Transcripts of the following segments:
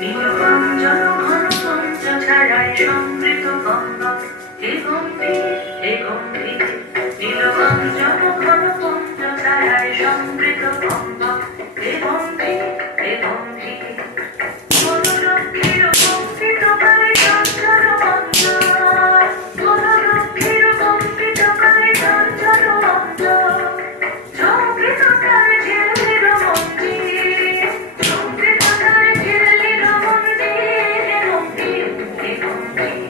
নীলকঞ্চন ঘন পঞ্চ ছায়ায় সমৃত গঙ্গা হে গম্ভীর হে গম্ভীর। নীলকঞ্চন ঘন পঞ্চ ছায়ায় সমৃত গঙ্গা হে গম্ভীর হে গম্ভীর। বনরক্ষীর কম্পিত গায়ে চঞ্চল অঞ্চল, বনরক্ষীর কম্পিত গায়ে চঞ্চল অঞ্চল। ঝঙ্কৃত তার ঝিল্লির মন্দির, ঝঙ্কৃত তার ঝিল্লির মন্দির হে গম্ভীর হে গম্ভীর।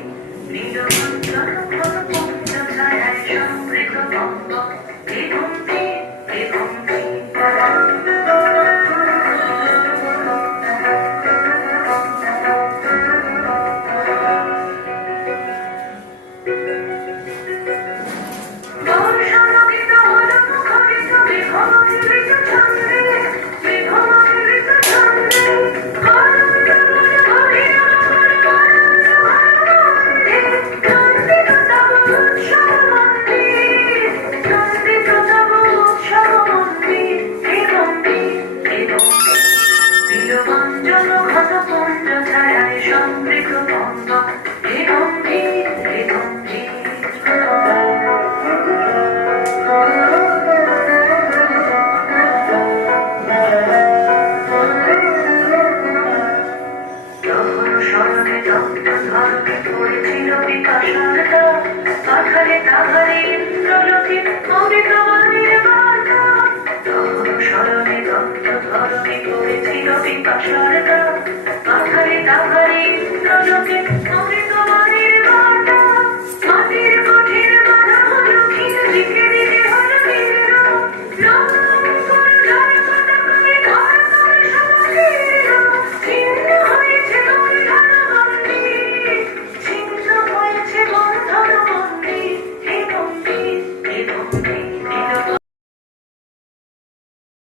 নীলকঞ্চন ঘন পঞ্চ ছায়ায় সমৃত গঙ্গা হে গম্ভীর হে গম্ভীর। দর্শনগীত হলো মুখরিত বিভবগীত ছন্দে, বিভবগীত ছন্দে। করন্দবন হরিনামর করন্দবন্ধে, নন্দিত তব উৎসব মন্দির, নন্দিত তব উৎসব মন্দির হে গম্ভীর হে গম্ভীর। নীলকঞ্চন ঘন পঞ্চ ছায়ায় সমৃত গঙ্গা হে গম্ভীর হে গম্ভীর। তখন স্মরণে দগ্ধ ধরণী পড়েছিল পিপাসার দাগ, পাঠালে তাহারে ইন্দ্রলোকে অমৃতবাণীর বার্তা। তখন স্মরণে দগ্ধ ধরণী পড়েছিল পিপাসার দাগ,